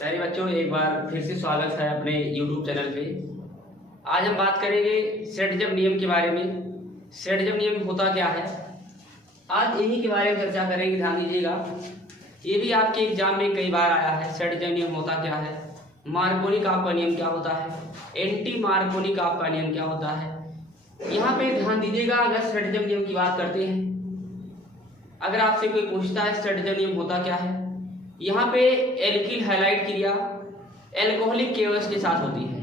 प्यारे बच्चों, एक बार फिर से स्वागत है अपने YouTube चैनल पे। आज हम बात करेंगे सेडजम नियम के बारे में। सेडजम नियम होता क्या है, आज इन्हीं के बारे में चर्चा करेंगे। ध्यान दीजिएगा, ये भी आपके एग्जाम में कई बार आया है। सेडजम नियम होता क्या है, मार्कोनी का आपका नियम क्या होता है, एंटी मार्कोनी का आपका नियम क्या होता है। यहाँ पे ध्यान दीजिएगा, अगर सेडजम नियम की बात करते हैं, अगर आपसे कोई पूछता है सेडजम नियम होता क्या है, यहाँ पे एल्किल हैलाइड क्रिया एल्कोहलिक केवस के साथ होती है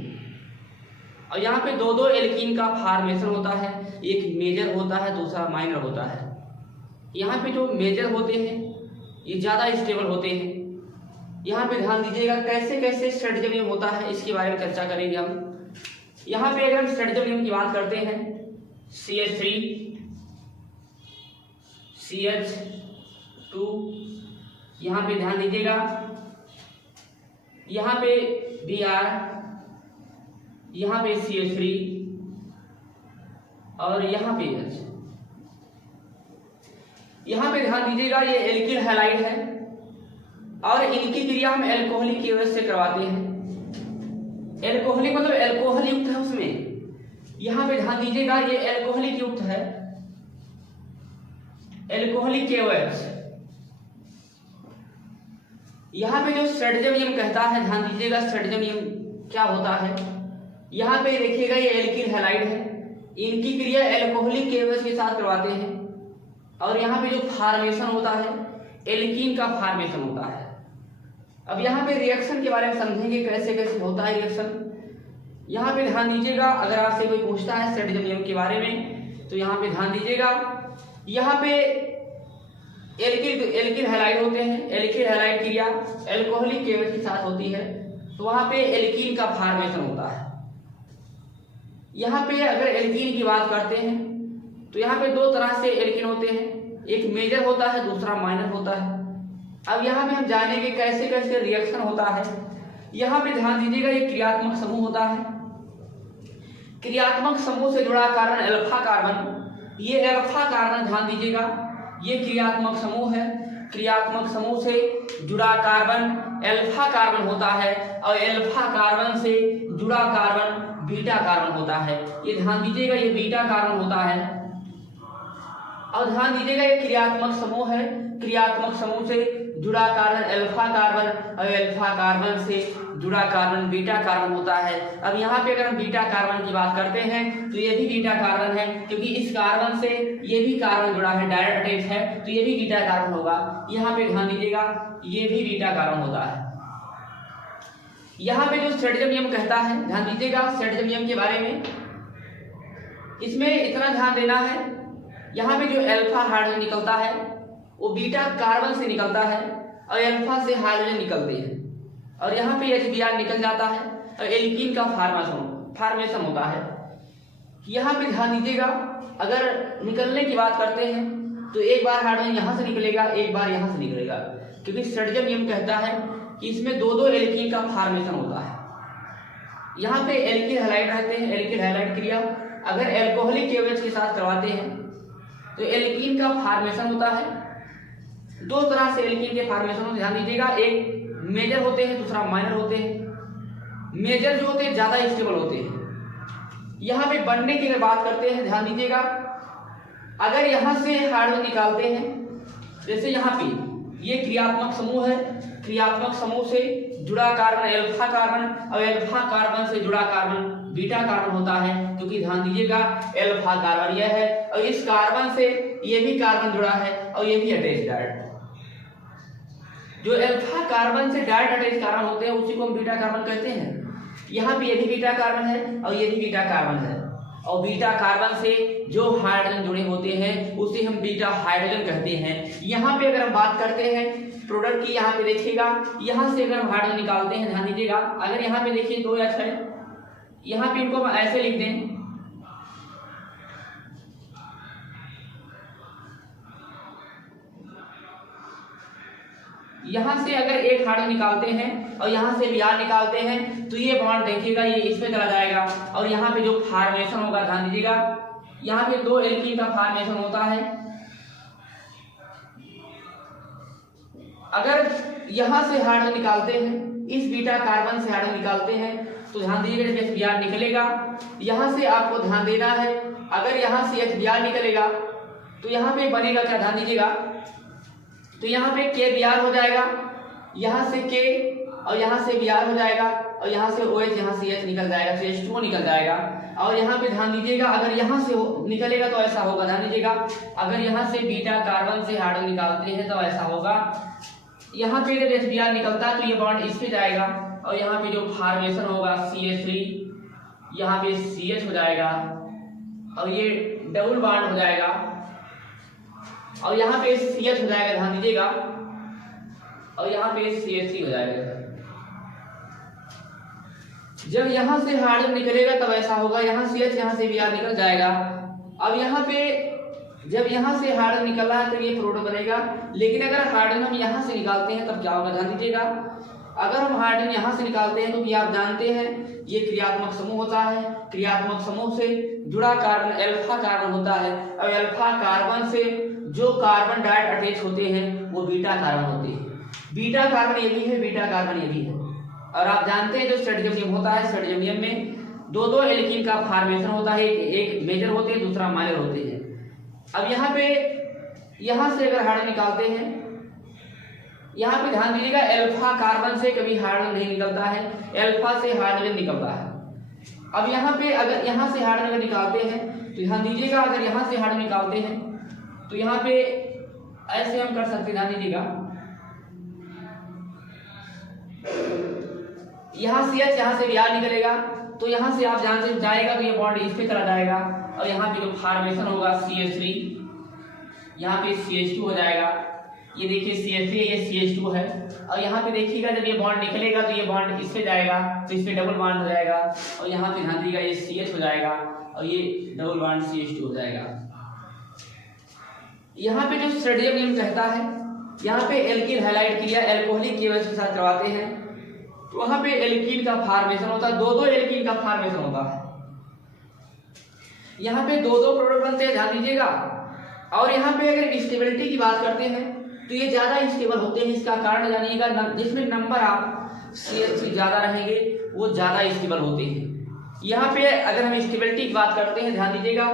और यहाँ पे दो दो एल्कीन का फॉर्मेशन होता है। एक मेजर होता है, दूसरा माइनर होता है। यहाँ पे जो मेजर होते हैं ये ज़्यादा स्टेबल होते हैं। यहाँ पे ध्यान दीजिएगा, कैसे कैसे सेडजम नियम होता है इसके बारे में चर्चा करेंगे हम। यहाँ पे अगर हम सेडजम नियम की बात करते हैं, CH3 CH2, यहाँ पे ध्यान दीजिएगा, यहाँ पे Br, यहाँ पे CH3 और यहाँ पे H। यहाँ पे ध्यान दीजिएगा, ये एल्किल हैलाइड है और इनकी क्रिया हम एल्कोहलिक की वजह से करवाते हैं। एल्कोहलिक मतलब एल्कोहल युक्त है उसमें। यहाँ पे ध्यान दीजिएगा, ये एल्कोहलिक युक्त है, एल्कोहलिक केवस। यहाँ पे जो सेडजम नियम कहता है, ध्यान दीजिएगा सेडजम नियम क्या होता है। यहाँ पे देखिएगा, ये एल्किल हैलाइड है, इनकी क्रिया एल्कोहलिक केवस के साथ करवाते हैं और यहाँ पे जो फॉर्मेशन होता है एल्कीन का फॉर्मेशन होता है। अब यहाँ पे रिएक्शन के बारे में समझेंगे, कैसे कैसे होता है रिएक्शन। यहाँ पे ध्यान दीजिएगा, अगर आपसे कोई पूछता है सेडजम नियम के बारे में, तो यहाँ पे ध्यान दीजिएगा, यहाँ पे एल्किल हैलाइड होते हैं। एल्किल हैलाइड क्रिया एल्कोहलिक केवस के साथ होती है, तो वहां पे एल्कीन का फॉर्मेशन होता है। यहाँ पे अगर एल्कीन की बात करते हैं तो यहाँ पे दो तरह से एल्कीन होते हैं, एक मेजर होता है, दूसरा माइनर होता है। अब यहाँ पे हम जानेंगे कैसे कैसे रिएक्शन होता है। यहाँ पे ध्यान दीजिएगा, ये क्रियात्मक समूह होता है। क्रियात्मक समूह से जुड़ा कार्बन अल्फा कार्बन, ये अल्फा कार्बन ध्यान दीजिएगा, ये क्रियात्मक समूह है। क्रियात्मक समूह से जुड़ा कार्बन अल्फा कार्बन होता है और अल्फा कार्बन से जुड़ा कार्बन बीटा कार्बन होता है। ये ध्यान दीजिएगा, ये बीटा कार्बन होता है। और ध्यान दीजिएगा, ये क्रियात्मक समूह है, क्रियात्मक समूह से जुड़ा कार्बन अल्फा कार्बन और अल्फा कार्बन से जुड़ा कार्बन बीटा कार्बन होता है। अब यहाँ पे अगर हम बीटा कार्बन की बात करते हैं तो ये भी बीटा कार्बन है, क्योंकि इस कार्बन से ये भी कार्बन जुड़ा है, डायरेक्ट अटैच है, तो ये भी बीटा कार्बन होगा। यहाँ पे ध्यान दीजिएगा, ये भी बीटा कार्बन होता है। यहाँ पे जो सेडजम नियम कहता है, ध्यान दीजिएगा सेडजम नियम के बारे में, इसमें इतना ध्यान देना है, यहाँ पे जो अल्फा हाइड्रोजन निकलता है वो बीटा कार्बन से निकलता है और अल्फा से हाइड्रोजन निकलते हैं और यहाँ पे HBr निकल जाता है और एल्कीन का फॉर्मेशन होता है। यहाँ पे ध्यान दीजिएगा, अगर निकलने की बात करते हैं तो एक बार हाइड्रोजन यहाँ से निकलेगा, एक बार यहाँ से निकलेगा, क्योंकि सेडजम नियम कहता है कि इसमें दो दो एल्कीन का फॉर्मेशन होता है। यहाँ पे एल्किल हैलाइड रहते हैं। एल्किल हैलाइड क्रिया अगर एल्कोहलिक केवस के साथ करवाते हैं तो एल्कीन का फॉर्मेशन होता है। दो तरह से एल्कीन के फॉर्मेशन होते हैं, ध्यान दीजिएगा, एक मेजर होते हैं, दूसरा माइनर होते हैं। मेजर जो होते हैं ज्यादा स्टेबल होते हैं। यहाँ पे बनने की अगर बात करते हैं, ध्यान दीजिएगा, अगर यहाँ से हाइड्रोजन निकालते हैं, जैसे यहाँ पे ये क्रियात्मक समूह है, क्रियात्मक समूह से जुड़ा कार्बन अल्फा कार्बन और अल्फा कार्बन से जुड़ा कार्बन बीटा कार्बन होता है, क्योंकि ध्यान दीजिएगा अल्फा कार्बन यह है और इस कार्बन से ये भी कार्बन जुड़ा है और ये भी अटैच डायरेक्ट। जो अल्फा कार्बन से डायरेक्ट अटैच कार्बन होते हैं उसी को हम बीटा कार्बन कहते हैं। यहाँ पे ये भी बीटा कार्बन है और ये भी बीटा कार्बन है और बीटा कार्बन से जो हाइड्रोजन जुड़े होते हैं उसे हम बीटा हाइड्रोजन कहते हैं। यहाँ पे अगर हम बात करते हैं प्रोडक्ट की, यहाँ पे देखिएगा, यहाँ से अगर हम हाइड्रोजन निकालते हैं, ध्यान दीजिएगा, अगर यहाँ पे देखिए 2 H है, यहाँ पे इनको हम ऐसे लिख दें, यहाँ से अगर एक हाइड्रोजन निकालते हैं और यहाँ से Br निकालते हैं तो ये बॉन्ड देखिएगा ये इसमें चला जाएगा और यहाँ पे जो फॉर्मेशन होगा, ध्यान दीजिएगा, यहाँ पे दो एल्कीन का फॉर्मेशन होता है। अगर यहां से हाइड्रोजन निकालते हैं इस बीटा कार्बन से हाइड्रोजन निकालते हैं तो ध्यान दीजिएगा जब Br निकलेगा, यहाँ से आपको ध्यान देना है, अगर यहाँ से HBr निकलेगा तो यहाँ पे बनेगा क्या, ध्यान दीजिएगा, तो यहाँ पे KBr हो जाएगा, यहाँ से K और यहाँ से Br हो जाएगा और यहाँ से OH, यहाँ से H निकल जाएगा, तो H2O निकल जाएगा। और यहाँ पे ध्यान दीजिएगा अगर यहाँ से निकलेगा तो ऐसा होगा, ध्यान दीजिएगा, अगर यहाँ से बीटा कार्बन से हाइड्रोजन निकालते हैं तो ऐसा होगा, यहाँ पे जब HBr निकलता है तो ये बॉन्ड इस पे जाएगा और यहाँ पे जो फॉर्मेशन होगा CH3, यहाँ पे CH हो जाएगा और ये डबल बॉन्ड हो जाएगा और यहाँ पे CH हो जाएगा, ध्यान दीजिएगा, और यहाँ पे CH3 हो जाएगा। जब यहाँ से हाइड्रोजन निकलेगा तब ऐसा होगा, यहाँ CH, यहाँ से Br निकल जाएगा। अब यहाँ पे जब यहाँ से हाइड्रोजन निकला है तो ये प्रोटॉन बनेगा, लेकिन अगर हाइड्रोजन हम यहाँ से निकालते हैं तब क्या होगा, ध्यान दीजिएगा, अगर हम हाइड्रोजन यहाँ से निकालते हैं तो कि आप जानते हैं ये क्रियात्मक समूह होता है, क्रियात्मक समूह से जुड़ा कार्बन अल्फा कार्बन होता है और अल्फा कार्बन से जो कार्बन डाइऑक्साइड अटैच होते हैं वो बीटा कार्बन होते हैं। बीटा कार्बन ये भी है, बीटा कार्बन ये भी है। और आप जानते हैं जो स्ट्रेटोजोनियम होता है, स्ट्रेटोजोनियम में दो एल्कीन का फॉर्मेशन होता है, एक मेजर होते हैं दूसरा माइनर होते हैं। अब यहाँ पे यहाँ से अगर हाइड्रोजन निकालते हैं, यहाँ पे ध्यान दीजिएगा अल्फा कार्बन से कभी हाइड्रोजन नहीं निकलता है, अल्फा से हाइड्रोजन निकलता है। अब यहाँ पे अगर यहाँ से हाइड्रोजन अगर निकालते हैं तो ध्यान दीजिएगा, अगर यहाँ से हाइड्रोजन निकालते हैं तो यहाँ पे ऐसे हम कर सकते हैं, ध्यान दीजिएगा, यहाँ CH, यहाँ से Br निकलेगा तो यहाँ से आप जानते हैं जाएगा तो ये बॉन्ड इस पे चला जाएगा और यहाँ पे जो फॉर्मेशन होगा CH3, यहाँ पे CH2 हो जाएगा, ये देखिए CH3 है, ये CH2 है और यहाँ पे देखिएगा जब ये बॉन्ड निकलेगा तो ये बॉन्ड इस पे जाएगा तो इस पे डबल बॉन्ड हो जाएगा और यहाँ पे ध्यान दीजिएगा ये CH हो जाएगा और ये डबल बॉन्ड CH2 हो जाएगा। यहाँ पे जो स्ट्रेटोजोनियम नियम कहता है, यहाँ पे एल्किल हैलाइड क्रिया अल्कोहलिक केवल्स के साथ करवाते हैं तो वहां पे एल्कीन का फॉर्मेशन होता है, दो एल्कीन का फॉर्मेशन होता है, यहाँ पे दो प्रोडक्ट बनते हैं, ध्यान दीजिएगा। और यहाँ पे अगर स्टेबिलिटी की बात करते हैं तो ये ज्यादा स्टेबल होते हैं, इसका कारण जानिएगा, जिसमें नंबर आप CH3 ज्यादा रहेंगे वो ज्यादा स्टेबल होते हैं। यहाँ पे अगर हम स्टेबिलिटी की बात करते हैं, ध्यान दीजिएगा,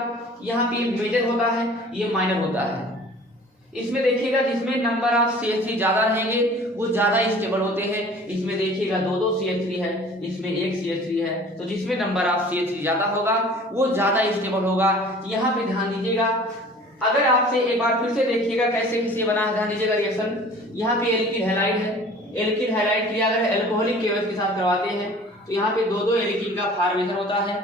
यहाँ पे मेजर होता है, ये माइनर होता है। इसमें देखिएगा जिसमें नंबर ऑफ CH3 ज्यादा रहेंगे वो ज्यादा स्टेबल होते हैं। इसमें देखिएगा दो CH3 है, इसमें एक CH3 है, तो जिसमें नंबर ऑफ CH3 ज्यादा होगा वो ज्यादा स्टेबल होगा। यहाँ पे ध्यान दीजिएगा, अगर आपसे एक बार फिर से देखिएगा कैसे किसे बना है, ध्यान दीजिएगा रिएक्शन, यहाँ पे एल्किल हैलाइड है, एल्किल हैलाइड क्रिया अगर अल्कोहलिक केवल्स के साथ करवाते हैं तो यहाँ पे दो एल्कीन का फॉर्मेशन होता है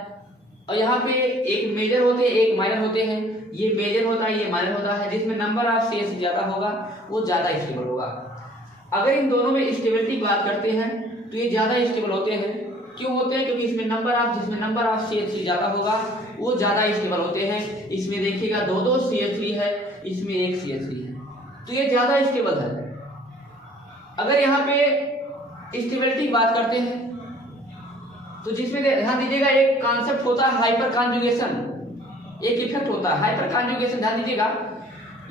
और यहाँ पे एक मेजर होते हैं एक माइनर होते हैं, ये मेजर होता है ये माइनर होता है, जिसमें नंबर ऑफ CH ज्यादा होगा वो ज्यादा स्टेबल होगा। अगर इन दोनों में स्टेबिलिटी की बात करते हैं तो ये ज्यादा स्टेबल होते हैं, क्यों होते हैं, क्योंकि इसमें जिसमें नंबर ऑफ CH ज्यादा होगा वो ज्यादा स्टेबल होते हैं। इसमें देखिएगा दो CH3 है, इसमें एक CH3 है, तो ये ज्यादा स्टेबल है। अगर यहाँ पे स्टेबिलिटी की बात करते हैं तो जिसमें ध्यान दीजिएगा एक कॉन्सेप्ट होता है हाइपर कॉन्जुगेशन, एक इफेक्ट होता है हाइपर कॉन्जुगेशन, ध्यान दीजिएगा,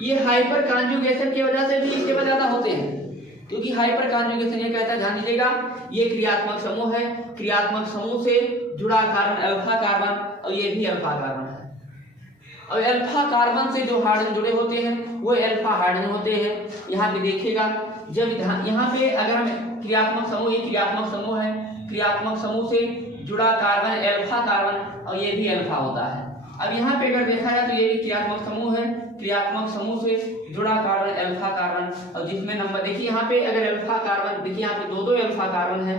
ये हाइपर कॉन्जुगेशन की वजह से भी स्टेबल ज्यादा होते हैं, क्योंकि हाइपर कॉन्जुगेशन ये कहता है, ध्यान दीजिएगा, ये क्रियात्मक समूह है, क्रियात्मक समूह से जुड़ा कार्बन अल्फा कार्बन और ये भी अल्फा कार्बन है और अल्फा कार्बन से जो हाइड्रोजन जुड़े होते हैं वो अल्फा हाइड्रोजन होते हैं। यहाँ पे देखिएगा जब यहाँ पे अगर हम क्रियात्मक समूह, ये क्रियात्मक समूह है, क्रियात्मक समूह से जुड़ा कार्बन अल्फा कार्बन और ये भी अल्फा होता है। अब यहाँ पे अगर देखा जाए तो ये भी क्रियात्मक समूह है, क्रियात्मक समूह से जुड़ा कार्बन अल्फा कार्बन और जिसमें नंबर देखिए यहाँ पे अगर अल्फा कार्बन देखिए यहाँ पे दो अल्फा कार्बन है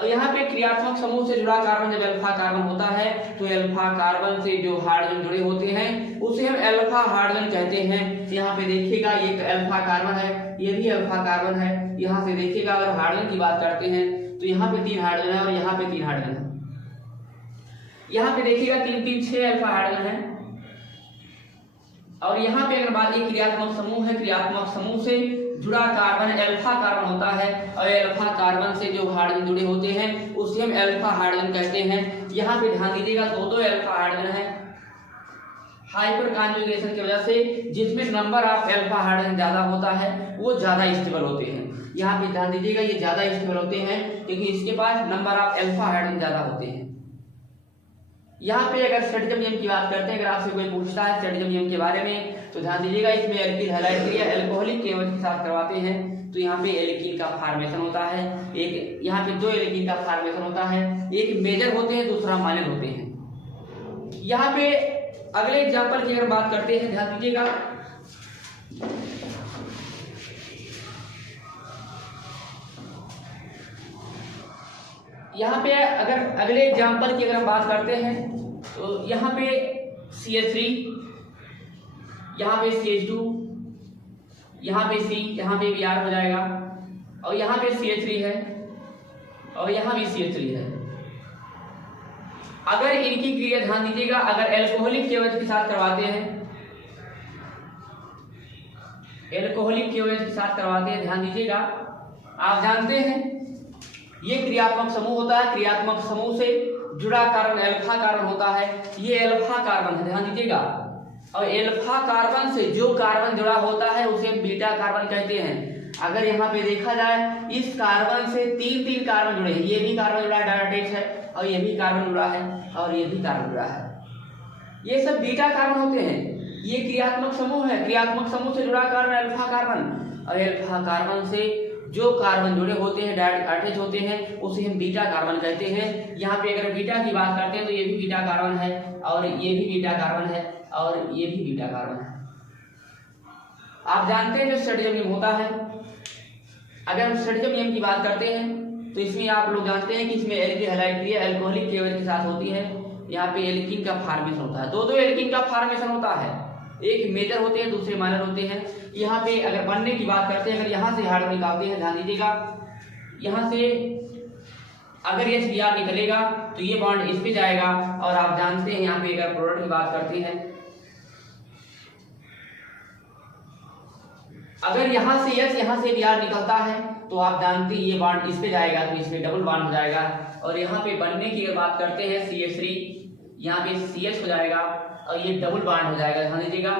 और यहाँ पे क्रियात्मक समूह से जुड़ा कार्बन जब अल्फा कार्बन होता है तो अल्फा कार्बन से जो हाइड्रोजन जुड़े होते हैं उसे हम अल्फा हाइड्रोजन कहते हैं। यहाँ पे देखिएगा ये अल्फा कार्बन है, ये भी अल्फा कार्बन है। यहाँ से देखिएगा अगर हाइड्रोजन की बात करते हैं तो यहाँ पे 3 हाइड्रोजन है और यहाँ पे 3 हाइड्रोजन है। यहाँ पे देखिएगा 3 6 अल्फा हाइड्रोजन है और यहाँ पे अगर बात ये क्रियात्मक समूह है, क्रियात्मक समूह से जुड़ा कार्बन अल्फा कार्बन होता है और अल्फा कार्बन से जो हाइड्रोजन जुड़े होते हैं उसे हम अल्फा हाइड्रोजन कहते हैं। यहाँ पे ध्यान दीजिएगा दो अल्फा हाइड्रोजन है हाइपर कॉन्जुगेशन की वजह से, जिसमें नंबर ऑफ अल्फा हाइड्रोजन ज्यादा होता है वो ज्यादा स्टेबल होते हैं। यहाँ पे ध्यान दीजिएगा ये ज्यादा स्टेबल होते हैं क्योंकि इसके पास नंबर ऑफ अल्फा हाइड्रोजन ज्यादा होते हैं। यहाँ पे अगर स्ट्रेटजम नियम की बात करते हैं, अगर आपसे कोई पूछता है स्ट्रेटजम नियम के बारे में तो ध्यान दीजिएगा इसमें एल्किल हैलाइड क्रिया अल्कोहलिक केवल के साथ करवाते हैं तो यहाँ पे एल्किल का फॉर्मेशन होता है। एक यहाँ पे दो एल्किल का फॉर्मेशन होता है, एक मेजर होते हैं दूसरा माइनर होते हैं। यहाँ पे अगले एग्जांपल की अगर बात करते हैं ध्यान दीजिएगा, यहाँ पे अगर अगले एग्जांपल की अगर हम बात करते हैं तो यहाँ पे CH3, यहाँ पे CH2, यहाँ पे C, यहाँ पे Br हो जाएगा और यहाँ पे CH3 है और यहाँ भी CH3 है। अगर इनकी क्रिया ध्यान दीजिएगा अगर एल्कोहलिक केवच के साथ करवाते हैं, एल्कोहलिक केवच के साथ करवाते हैं ध्यान दीजिएगा, आप जानते हैं ये क्रियात्मक समूह होता है, क्रियात्मक समूह से जुड़ा कार्बन अल्फा कार्बन होता है, ये अल्फा कार्बन है ध्यान दीजिएगा। और अल्फा कार्बन से जो कार्बन जुड़ा होता है उसे हम बीटा कार्बन कहते हैं। अगर यहाँ पे देखा जाए इस कार्बन से तीन तीन कार्बन जुड़े हैं, ये भी कार्बन जुड़ा है डायरेक्ट है और ये भी कार्बन जुड़ा है और ये भी कार्बन जुड़ा है, ये सब बीटा कार्बन होते हैं। ये क्रियात्मक समूह है, क्रियात्मक समूह से जुड़ा कार्बन अल्फा कार्बन और अल्फा कार्बन से जो कार्बन जुड़े होते हैं डायरेक्ट अटैच होते हैं उसे हम बीटा कार्बन कहते हैं। यहाँ पे अगर बीटा की बात करते हैं तो ये भी बीटा कार्बन है और ये भी बीटा कार्बन है और ये भी बीटा कार्बन है। आप जानते हैं जो स्ट्रेटजम नियम होता है, अगर हम स्ट्रेटजम नियम की बात करते हैं तो इसमें आप लोग जानते हैं कि इसमें एल्किल हैलाइड क्रिया अल्कोहलिक केवच के साथ होती है। यहाँ पे एल्कीन का फॉर्मेशन होता है, दो एल्कीन का फॉर्मेशन होता है, एक मेजर होते हैं दूसरे माइनर होते हैं। यहाँ पे अगर बनने की बात करते हैं, अगर यहाँ से हार्ड निकालते हैं ध्यान दीजिएगा, यहाँ से अगर ये Br निकलेगा तो ये बॉन्ड इस पे जाएगा और आप जानते हैं यहाँ पे अगर प्रोडक्ट की बात करते हैं, अगर यहाँ से H यहाँ से Br निकलता है तो आप जानते हैं ये बॉन्ड इस पे जाएगा तो इसमें डबल बॉन्ड हो जाएगा। और यहाँ पे बनने की अगर बात करते हैं CH3, यहाँ पे CH हो जाएगा और ये डबल बॉन्ड हो जाएगा ध्यान दीजिएगा,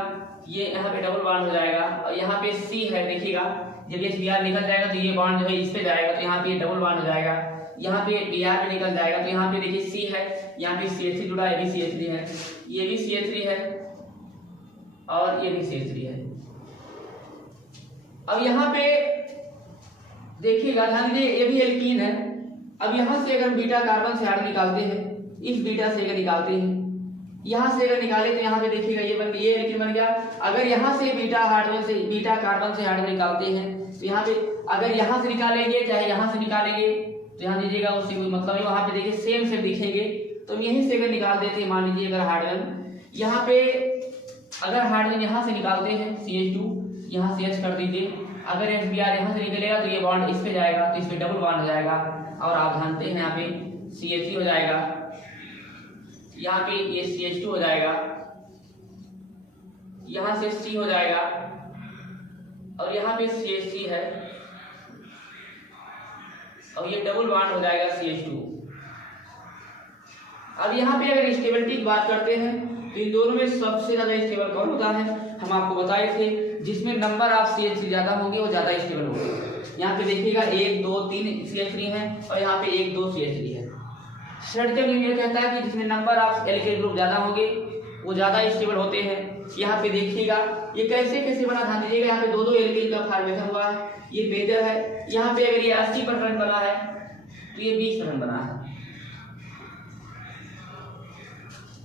ये यहाँ पे डबल बॉन्ड हो जाएगा और यहाँ पे C है देखिएगा, जब ये Br निकल जाएगा तो ये बॉन्ड जो है इस पे जाएगा तो यहाँ पे डबल बॉन्ड हो जाएगा। यहाँ पे Br भी निकल जाएगा तो यहाँ पे देखिए C है, यहाँ पे CH3 जुड़ा है, ये भी CH3 है, ये भी CH3 है और ये भी CH3 है। अब यहाँ पे देखिएगा ध्यान दीजिए ये भी एल्कीन है। अब यहाँ से अगर हम बीटा कार्बन से हार्ड निकालते हैं, इस बीटा से अगर निकालते हैं, यहाँ से अगर निकाले तो यहाँ पे देखिएगा ये बन ये एल्कीन बन गया। अगर यहाँ से बीटा हाइड्रोजन से बीटा कार्बन से हाइड्रोजन निकालते हैं तो यहाँ पे अगर यहाँ से निकालेंगे चाहे यहाँ से निकालेंगे तो यहाँ दीजिएगा उससे कोई मतलब नहीं, वहाँ पे देखिए सेम सेम दिखेंगे। तो हम यहीं से अगर निकाल देते हैं, मान लीजिए अगर हाइड्रोजन यहाँ पे अगर हाइड्रोजन यहाँ से निकालते हैं CH2 यहाँ से H कर दीजिए, अगर Br यहाँ से निकलेगा तो ये बॉन्ड इस पे जाएगा तो इस पे डबल बॉन्ड हो जाएगा और आप जानते हैं यहाँ पे CH3 हो जाएगा, यहाँ पे ये CH2 हो जाएगा, यहाँ से C हो जाएगा और यहाँ पे CH3 है और ये डबल बॉन्ड हो जाएगा CH2। अब यहाँ पे अगर स्टेबिलिटी की बात करते हैं तो इन दोनों में सबसे ज्यादा स्टेबल कौन होता है, हम आपको बताए थे जिसमें नंबर ऑफ CH3 ज्यादा होंगे वो ज्यादा स्टेबल होंगे। यहाँ पे देखिएगा 1 2 3 CH3 है और यहाँ पे 1 2 CH3 है। स्ट्रेटजम नियम ये कहता है कि जिसमें नंबर ऑफ एल्किल ग्रुप ज्यादा होंगे वो ज्यादा स्टेबल होते हैं। यहाँ पे देखिएगा ये कैसे कैसे बना, ध्यान दीजिएगा यहाँ पे दो एल्किल का फॉर्मेशन हुआ है, ये मेजर है, यहाँ पे अगर ये 80% बना है तो ये 20% बना है।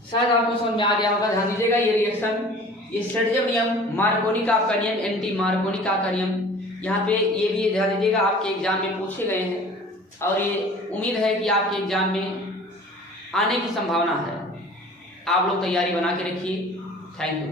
शायद आपको समझ में आ गया होगा। ध्यान दीजिएगा ये रिएक्शन, ये स्ट्रेटजम नियम, मार्कोनी का नियम, एंटी मार्कोनी का नियम, यहाँ पे ये भी ध्यान दीजिएगा आपके एग्जाम में पूछे गए हैं और ये उम्मीद है कि आपके एग्जाम में आने की संभावना है। आप लोग तैयारी बना के रखिए। Thank you.